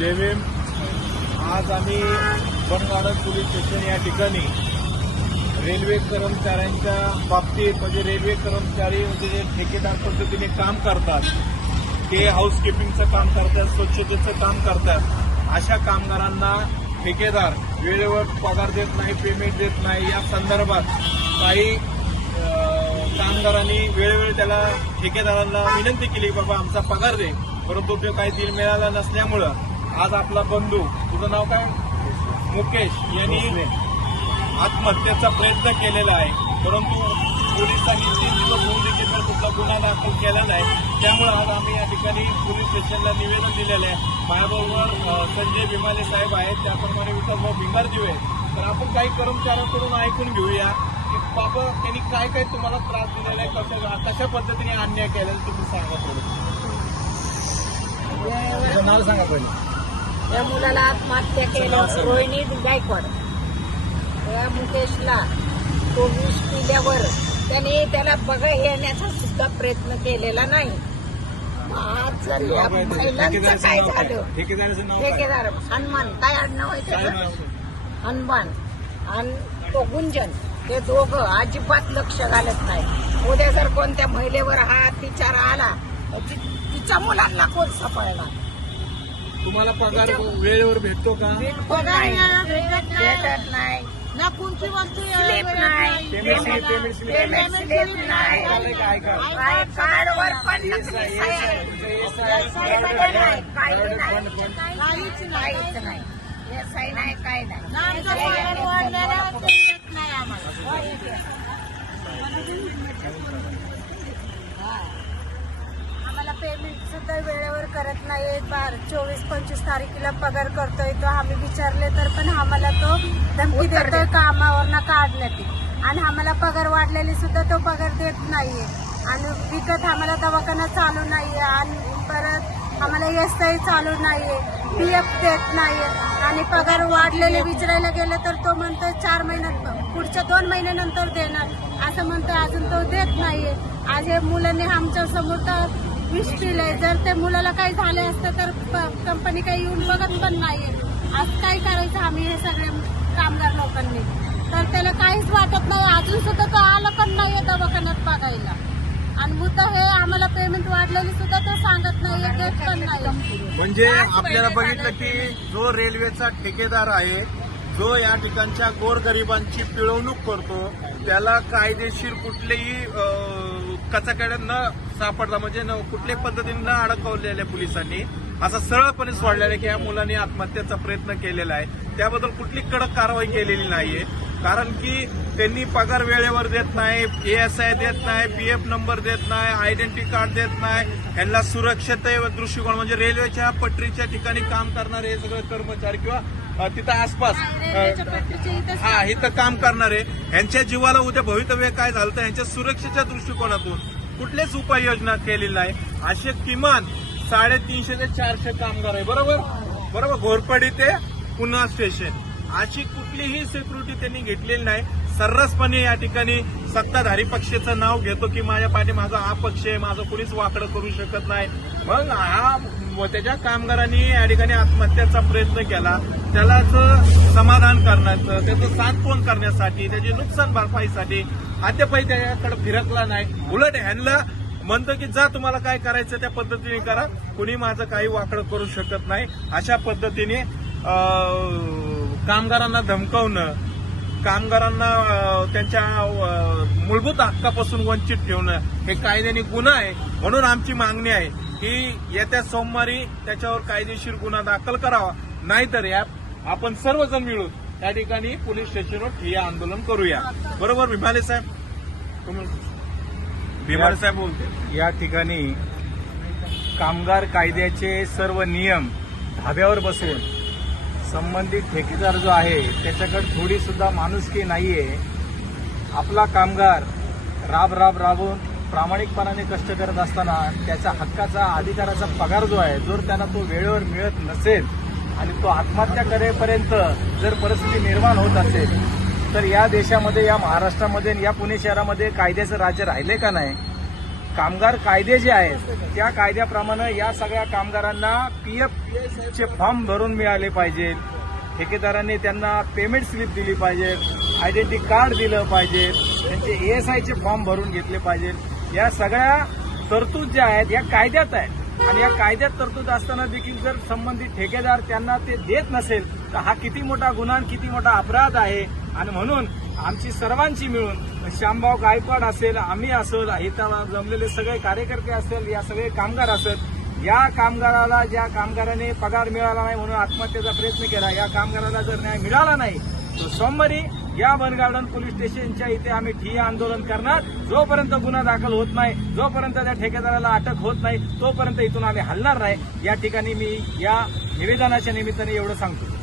जय भीम आज आम्ही बनगाडा police station या ठिकाणी रेल्वे कर्मचाऱ्यांच्या बाबतीत म्हणजे रेल्वे कर्मचारी म्हणजे जे ठेकेदार पद्धतीने काम करतात ते हाऊसकीपिंगचं काम करतात स्वच्छतेचं काम करतात. अशा कामगारांना ठेकेदार वेळेवर पगार देत नाही पेमेंट देत नाही. या संदर्भात काही कामगारांनी वेळोवेळी त्याला ठेकेदारांना विनंती केली बाबा आमचा पगार दे. परंतु तो काही दिल मिळाला नसल्यामुळं आज आपला बंधू तुझं नाव काय? मुकेश. यांनी आत्महत्येचा प्रयत्न केलेला आहे. परंतु पोलिसांनी तीन दिवस होऊन देखील तर कुठला गुन्हा दाखल केला नाही त्यामुळे आज आम्ही या ठिकाणी पोलीस स्टेशनला निवेदन दिलेलं आहे. माझ्याबरोबर संजय भीमाले साहेब आहेत. त्याप्रमाणे विकासभाऊ भिंगारजीव आहेत. तर आपण काही कर्मचाऱ्यांकडून ऐकून घेऊया की बाबा त्यांनी काय काय तुम्हाला त्रास दिलेला आहे? कशा कशा पद्धतीने अन्याय केलेला आहे? तुम्ही सांगा थोडं. नाव सांगा पहिले. या मुलाला आत्महत्या केलं. रोहिणी गायकवाड या मुकेशला तो विष पिल्यावर त्याने त्याला बघा येण्याचा सुद्धा प्रयत्न केलेला नाही. आज जर या महिलांचं काय झालं? ठेकेदार हनुमान. काय आडनाव आहे त्याचं? हनुमान आणि तो गुंजन ते दोघं अजिबात लक्ष घालत नाही. उद्या जर कोणत्या महिलेवर हा अत्याचार आला तिच्या मुलांना कोण सापडणार तुम्हाला पगार वेळेवर भेटतो का पगार भेटत नाही ना कोणती वस्तू स्लिप नाही payment slip, payment slip. Payment slip कार्डवर पण काही. काहीच हे नाही काय नाही ना आमचा पगार वाढलेला ते येत नाही आम्हाला आम्हाला पेमेंट सुद्धा वेळेवर करत नाही बार चोवीस पंचवीस तारखेला पगार करतोय तो. आम्ही विचारले तर पण आम्हाला तो धमकी देतोय देतो. कामावरनं काढण्यात. आणि आम्हाला पगार वाढलेली सुद्धा तो पगार देत नाहीये. आणि विकत आम्हाला दवाखाना चालू नाहीये. आणि परत आम्हाला एस आय चालू नाहीये. पी एफ देत नाहीये. आणि पगार वाढलेले विचारायला गेलं तर तो म्हणतोय चार महिन्यात पुढच्या दोन महिन्यानंतर देणार. असं म्हणतोय अजून तो देत नाहीये. आज हे मुलांनी आमच्यासमोर तर विष पिलंय जर ते मुलाला काही झाले असतं तर कंपनी काही येऊन बघत पण नाहीये. आज काय करायचं आम्ही हे सगळे कामगार लोकांनी? तर त्याला काहीच वाटत नाही. अजून सुद्धा तो आला पण नाहीये दवाखान्यात बघायला. आणि मुद्दा हे आम्हाला पेमेंट वाढलेली सुद्धा तो सांगत नाहीये देत पण नाही म्हणजे आपल्याला बघितलं की जो रेल्वेचा ठेकेदार आहे जो या ठिकाणच्या गोरगरिबांची पिळवणूक करतो त्याला कायदेशीर कुठलेही अं, कचाकड्या न सापडता म्हणजे न कुठल्याही पद्धतीने न अडकवलेल्या पोलिसांनी असा सरळपणे सोडलेला आहे की या मुलांनी आत्महत्येचा प्रयत्न केलेला आहे. त्याबद्दल कुठली कडक कारवाई केलेली नाहीये. कारण की त्यांनी पगार वेळेवर देत नाही एएसआय देत नाही पीएफ नंबर देत नाही आयडेंटिटी कार्ड देत नाही. यांना सुरक्षते दृष्टिकोन म्हणजे रेल्वेच्या पटरीच्या ठिकाणी काम करणारे हे सगळे कर्मचारी किंवा तिथं आसपास हा इथं काम करणारे. यांच्या जीवाला उद्या भवितव्य काय झालं तर यांच्या सुरक्षेच्या दृष्टिकोनातून कुठलेच उपाययोजना केलेली नाही. असे किमान साडेतीनशे ते चारशे कामगार आहे. बरोबर? बरोबर? घोरपडी ते पुन्हा स्टेशन अशी कुठलीही सिक्युरिटी त्यांनी घेतलेली नाही. सर्रासपणे या ठिकाणी सत्ताधारी पक्षाचं नाव घेतो की माझ्या पाठी माझा हा पक्ष आहे. माझं कुणीच वाकडं करू शकत नाही. मग हा त्याच्या कामगारांनी या ठिकाणी आत्महत्याचा प्रयत्न केला. त्यालाच समाधान करण्याचं त्याचं सांत्वन करण्यासाठी त्याची नुकसान भरपाईसाठी अद्यापही त्याच्याकडे फिरकला नाही. उलट ह्यांना म्हणतो की जा तुम्हाला काय करायचं त्या पद्धतीने करा. कुणी माझं काही वाकडं करू शकत नाही. अशा पद्धतीने कामगारांना धमकावणं कामगारांना त्यांच्या मूलभूत हक्कापासून वंचित ठेवणं हे कायद्याने गुन्हा आहे. म्हणून आमची मागणी आहे की येत्या सोमवारी त्याच्यावर कायदेशीर गुन्हा दाखल करावा. नाहीतर या आपण सर्वजण मिळून त्या ठिकाणी पोलीस स्टेशनवर ठिय्या आंदोलन करूया. बरोबर भिमाले साहेब? भिमाले साहेब बोलते या ठिकाणी कामगार कायद्याचे सर्व नियम धाब्यावर बसून संबंधित ठेकेदार जो आहे त्याच्याकडे थोडी सुद्धा माणुसकी नाहीये. आपला कामगार राब राब राबून प्रामाणिकपणाने कष्ट करत असताना त्याच्या हक्काचा अधिकाराचा पगार जो आहे जर त्यांना तो वेळेवर मिळत नसेल आणि तो आत्महत्या करेपर्यंत जर परिस्थिती निर्माण होत असेल तर या देशामध्ये या महाराष्ट्रामध्ये या पुणे शहरामध्ये कायद्याचं राज्य राहिले का नाही? कामगार कायदे जे आहेत त्या कायद्याप्रमाणे या सगळ्या कामगारांना पी एफ चे फॉर्म भरून मिळाले पाहिजे. ठेकेदारांनी त्यांना पेमेंट स्लिप दिली पाहिजे. आयडेंटिटी कार्ड दिलं पाहिजे. त्यांचे एएसआयचे फॉर्म भरून घेतले पाहिजे. या सगळ्या तरतूद ज्या आहेत या कायद्यात आहेत. आणि या कायद्यात तरतूद असताना देखील जर संबंधित ठेकेदार त्यांना ते देत नसेल तर हा किती मोठा गुन्हा किती मोठा अपराध आहे? आणि म्हणून आमची सर्वांची मिळून श्यामभाऊ गायकवाड असेल आम्ही असेल इथं जमलेले सगळे कार्यकर्ते असेल या सगळे कामगार असेल या कामगाराला ज्या कामगाराने पगार मिळाला नाही म्हणून आत्महत्येचा प्रयत्न केला या कामगाराला जर न्याय मिळाला नाही तर सोमवारी या वनगार्डन पोलीस स्टेशनच्या इथे आम्ही ठिय्या आंदोलन करणार. जोपर्यंत गुन्हा दाखल होत नाही जोपर्यंत त्या ठेकेदाराला अटक होत नाही तोपर्यंत इथून आम्ही हलणार नाही. या ठिकाणी मी या निवेदनाच्या निमित्ताने एवढं सांगतो.